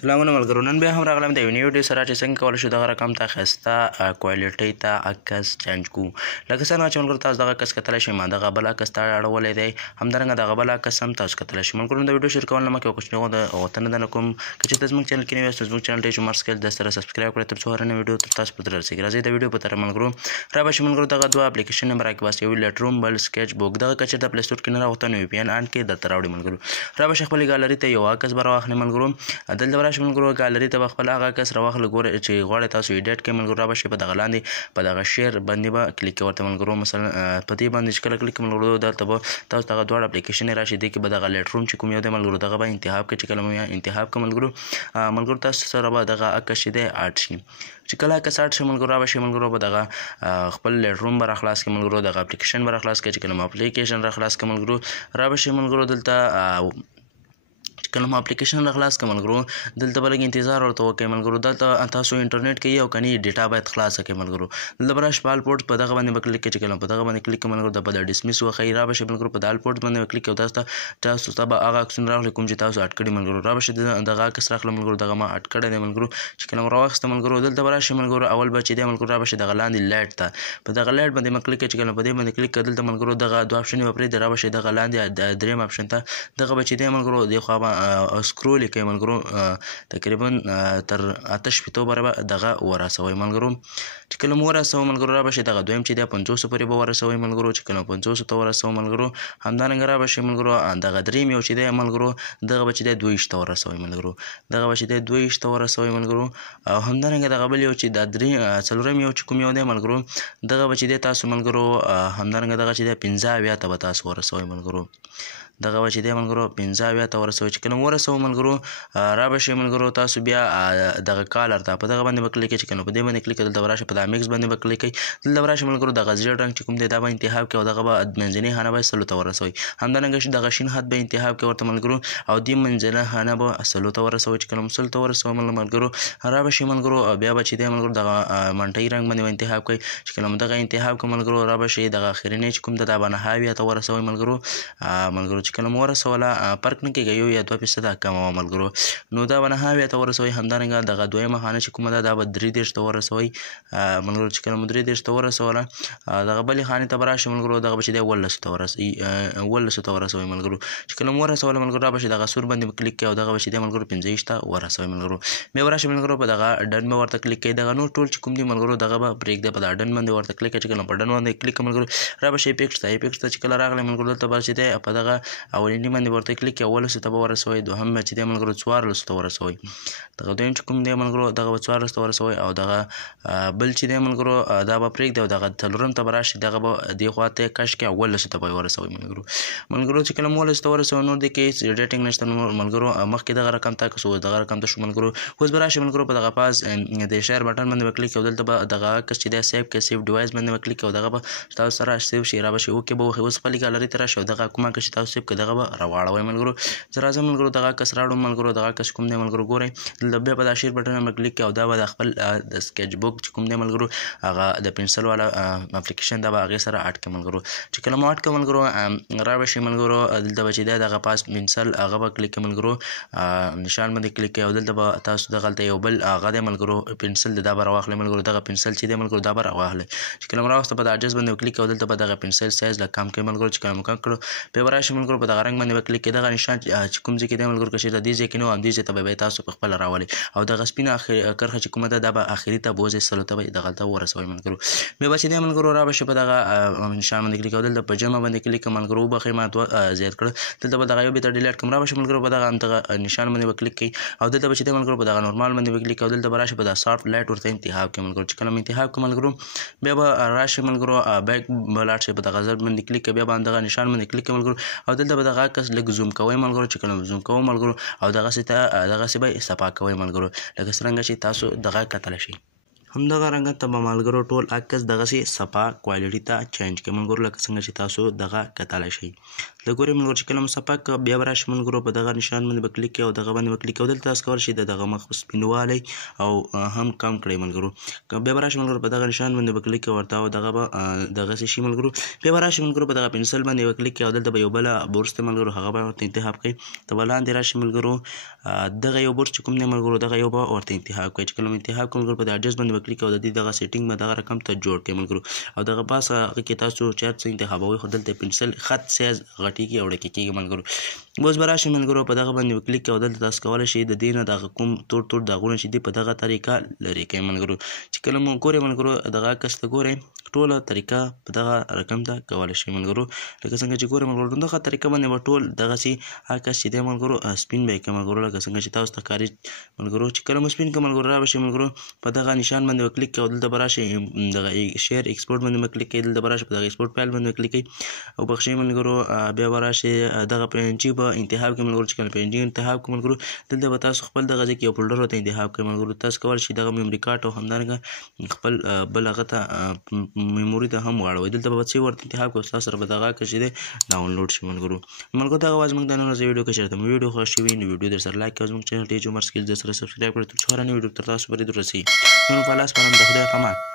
سلامونه ملګرو، نن بیا هم راغلم د یو نوي ویډیو سره چې څنګه کولی شو دغه رقم ته ښایسته کوالټۍ ته عکس چینج کړو. لکه څرنګه چې ملګرو تاسو دغه عکس کتلی شئ، ما دغه بل عکس ته اړولی دی، همدارنګه دغه بل عکس هم تاسو کتلی شئ. ملګرو د ویډیو شروع کولو نه مخکې یوه کوچنۍ غوښتنه درنه کوم، که چېرته زموږ چینل کې نوي یاست نو زموږ چینل ته یې مرسته کوئ د سره سبسکرایب کړئ، تر څو هره نوې ویډیو تر تاسو پورې رسېږي. راځئ د ویډیو په طرف ملګرو رابشئ. ملګرو دغه دوه اپلیکیشن نمبر راکې باسي، یو لیټ روم، بل سکیچ بوک. دغه که چېرته پلی سټور کې نه راغوښته نو وي پي ان آن کړئ، درته راوړي. ملګرو رابشئ خپلې ګالري ته یو عکس به راواخلئ. ملګرو دلته به راشئ ملګرو، ګالري ته به خپل هغه عکس راواخلئ ګورئ چې غواړئ تاسو ایډیټ کړئ. ملګرو رابشئ په دغه لاندې په دغه شیر باندې به کلیک کوئ ورته ملګرو. مثلا په دې باندې چې کله کلیک کړئ ملګرو دلته به تاسو دغه دواړه اپلیکیشن راشي، دې کې به دغه لیټ روم چې کوم یو دی ملګرو دغه به انتخاب کړئ. چې کله مو انتخاب کړئ ملګرو تاسو سره به دغه عکس چې دی اډ شي. چې کله عکس اډ شي ملګرو رابشئ ملګرو په دغه خپل لیټ روم به راخلاص کړئ ملګرو، دغه اپلیکیشن به راخلاص کړئ. چې کله مو اپلیکیشن راخلاص کړئ ملګرو رابشئ ملګرو دلته کله مو اپلیکیشن راخلاص کړئ ملګرو دلته به لږ انتظار ورته وکړئ ملګرو. دلته تاسو انټرنیټ کوئ او که نه ډیټا باید خلاصه کړئ ملګرو. دلته به راشئ په آل پورټ په دغه باندې به کلیک کړئ. چې کله په دغه باندې کلیک کړئ ملګرو د به د ډسمس وښیي. رابشئ ملګرو په د آل پورټ باندې به کلیک کوئ، تاسو ته به هغه عکسونه راغلي کوم چې تاسو اډ کړي ملګرو. رابشئ دغه عکس راخله ملګرو، دغه ما اډ کړی دی ملګرو. چې کله مو راواخیسته ملګرو دلته به راشئ ملګرو، اول به چې دی ملګرو رابشئ دغه لاندې لایټ ته، په دغه لایټ باندې به کلیک کړئ. چې کله په دې باندې کلیک کړئ دلته ملګرو دغه دوه اپشنې به پرېږدئ. رابشئ دغه لاندې درېیم اپشن ته، دغه به چې دی ملګرو دې خوا به سکرول یې کوئ ملګرو، تقریبا تر 8 پورې به دغه ورسوئ ملګرو. چې کله مو ورسوئ ملګرو رابشئ دغه دویم چې دی 500 پورې به ورسوئ ملګرو. چې کله 500 ته ورسوئ ملګرو همدارنګه رابشئ ملګرو دغه درېیم یو چې دی ملګرو دغه به چې دی 22 ته ورسوئ ملګرو، دغه به چې دی 22 ته ورسوئ ملګرو. او همدارنګه دغه بل یو چې د څلورم یو چې کوم یو دی ملګرو دغه به چې دی تاسو ملګرو همدارنګه دغه چې دی 15 ته به تاسو ورسوئ ملګرو، دغه به چې دی ملګرو 15 ته ورسوئ. چې کله مو ورسوئ ملګرو رابشئ ملګرو تاسو بیا دغه کالر ته په دغه باندې به کلیک کړئ. چې کله په دې باندې کلیک کړئ دلته به راشئ په دا میکس باندې به کلیک کړئ. دلته به راشئ ملګرو دغه زیړ رنګ چې کوم دی دا به انتخاب کړئ او دغه به منځنۍ خانه به 100 ته ورسوئ. همدارنګه دغه شین خط به انتخاب کړئ ورته ملګرو او دې منځنۍ خانه به 100 ته ورسوئ. چې کله مو 100 ته ورسوئ ملګرو رابشئ ملګرو بیا به چې دی ملګرو دغه منټۍ رنګ باندې به انتخاب کړئ. چې کله مو دغه انتخاب کړئ ملګرو رابشئ دغه اخرنۍ چې کوم دی دا به 9 ته ورسوئ ملګرو. چې کله مو ورسوله فرق نه کېږي 1 یا 2% کمه وه ملګرو، نو دا به 9 ته ورسوئ. همدارنګه دغه دویمه خانه چې کومه ده دا به 33 ته ورسوئ ملګرو. چې کله مو 33 ته ورسوله دغه بلې خانې ته به راشئ ملګرو، دغه به چې دی 11 ته ورسوئ ملګرو. چې کله مو ورسوله ملګرو رابشئ دغه سور باندې به کلیک کړئ او دغه به چې دی ملګرو 25 ته ورسوئ ملګرو. بیا به راشئ ملګرو په دغه ډن به ورته کلیک کړئ. دغه نور ټول چې کوم دي ملګرو دغه به پرېږدئ، په دا ډن باندې ورته کلیک کړئ. چې کله په ډن باندې کلیک کړئ ملګرو رابشئ ایپیکس ته چې کله راغلی ملګرو دلته به چې دی په دغه اولني باندې ورته کلیک کړئ 11 ته به ورسوئ. دوهم به چې دی ملګرو 14 ته ورسوئ. دغه دویم چې کوم دی ملګرو دغه به 14 ته ورسوئ او دغه بل چې دی ملګرو دا به پرېږدئ او دغه څلورم ته به راشئ دغه به دې خوا ته یې کش کړئ 11 ته به یې ورسوئ ملګرو. چې کله مو 11 ته ورسوئ نور دې کې هېڅ ایډیټینګ نشته ملګرو. مخکې دغه رقم ته که دغه رقم ته شو ملګرو. اوس به راشئ ملګرو په دغه پاس د شیر بټن باندې به کلیک کړئ. دلته به دغه عکس چې دی سیو کړئ، سیو ډیوایس باندې به کلیک کړئ او دغه به تاسو سره سیو شي. رابشئ اوکې به وښیي. اوس خپلې ګالري ته راشئ او دغه کوم عکس چې تاسو سیو کړئ دغه به راواړوئ ملګرو. زه راځم ملګرو دغه عکس راوړم ملګرو. دغه عکس کوم دی ملګرو ګورئ دلته بیا په دا شیر بټن باندې کلیک کړئ او دا به د خپل د سکیچ بوک چې کوم دی ملګرو هغه د پنسل والا اپلیکیشن دا به هغې سره اډ کړئ ملګرو. چې کله مو اډ کړئ ملګرو رابشئ ملګرو دلته به چې دی دغه پاس پنسل هغه به کلیک کړئ ملګرو، نشان باندې کلیک کړئ او دلته به تاسو دغلته یو بل هغه دی ملګرو پنسل دی دا به راواخلئ ملګرو. دغه پنسل چې دی ملګرو دا به راواخلئ. چې کله مو راوسته په د اډجسټ باندې کلیک کړئ او دلته به دغه پنسل سایز لږ کم کړئ ملګرو. چې کله مو کم کړو بیا به راشئ ملګرو په دغه رنګ باندې به کلیک کړئ. دغه نشان چې کوم ځای کې دی ملګرو که چېرته دې ځای کې نه و همدې ځای ته به تاسو په خپله راولئ او دغه سپینه کرښه چې کومه ده دا به اخري ته بوځئ 100 ته به دغلته ورسوئ ملګرو. بیا به چې دی ملګرو رابشئ په دغه نشان باندې کلیک او دلته په جمع باندې کلیک کړئ ملګرو. وبښئ ما 2 زیات کړه. دلته به دغه یو بېرته ډیلیټ کړم. رابشئ ملګرو په دغه همدغه نشان باندې به کلیک کړئ او دلته به چې دی ملګرو په دغه نورمال باندې به کلیک کړئ او دلته به راشئ په دا سافټ لایټ ورته انتخاب کړئ ملګرو. چې کله مو انتخاب کړئ ملګرو بیا به راشئ ملګرو بیک به لاړ شئ په دغه زر باندې کلیک کړئ. بیا به همدغه نشان باندې کلیک کړئ ملګرو او دلته به دغه عکس لږ زوم کوئ ملګرو. چې کله زوم کوئ ملګرو او دغسې به صفا کوئ ملګرو لکه څرنګه چې تاسو دغه کتلی شئ. همدغه رنګه ته به ملګرو ټول عکس دغسې صفا کوالټي ته چینج کړئ ملګرو لکه څنګه چې تاسو دغه کتلی شئ. د ګورئ ملګرو چې کله مو صفا کړه بیا به راشئ ملګرو په دغه نشان باندې به کلیک کوئ او دغه باندې به کلیک کوئ دلته تاسو کولی شئ د دغه مخ سپینوالی او هم کم کړئ ملګرو بیا به راشئ ملګرو په دغه نشان باندې به کلیک کوئ ورته او دغه به دغسې شي ملګرو بیا به راشئ ملګرو په دغه پنسل باندې به کلیک کوئ او دلته به یو بله برس دی ملګرو هغه به ورته انتخاب کړئ ته به لاندې راشئ ملګرو دغه یو برس چې کوم دی ملګرو دغه یو به ورته انتخاب کړئ چې کله مو انتخاب کړئ ملګرو په د اډجسټ باندې به کلیک کوئ او د دې دغه سیټینګ به دغه رقم ته جوړ کړئ ملګرو او دغه پاس هغه کې تاسو چې هر څه انتخابوئ خو دلته پنسل خط سایز غټیږي او ډکې کېږي ملګرو اوس به راشئ ملګرو په دغه باندې به کلیک کوئ او دلته تاسو کولی شئ د دې نه دغه کوم تور تور داغونه چې دي په دغه طریقه لرې کړئ ملګرو چې کله مو ګورئ ملګرو دغه عکس ته ګورئ ټوله طریقه په دغه رقم ته کولی شئ ملګرو لکه څنګه چې ګورئ ملګرو دغه طریقه باندې به ټول دغسې عکس چې دی ملګرو سپین به یې کړئ ملګرو لکه څنګه چې تاسو ته ښکاري ملګرو چې کله مو سپین کړه ملګرو را به شئ ملګرو په دغه نشان باندې به کلیک کوئ او دلته به راشئ دغه شیر ایکسپورټ باندې به کلیک کوئ دلته به راشئ په دغه ایکسپورټ فایل باندې به کلیک کوئ او بخښئ ملګرو بیا به راشئ دغه پی ان جي به انتخاب کړئ ملګرو چې کله پی ان جي انتخاب کړئ ملګرو دلته به تاسو خپل دغه ځای کې یو فولډر ورته انتخاب کړئ ملګرو تاسو کولی شئ دغه میموري کارت او همدارنګه خپل بل هغه ته میموري ته هم واړوئ دلته به څه ورته انتخاب کړئ ستاسو سره به دغه عکس چې دی ډاونلوډ شي ملګرو دغه وه زموږ د نن ورځې ویډیو که چېرته مو ویډیو خوښ شوي نو ویډیو در سره لایک کړئ زموږ چینل ټي جي عمر سکیلز در سره سبسکرایب کړئ تر څو هره نوې ویډیو تر تاسو پورې دررسي نو فلاس پرم د خدای په امان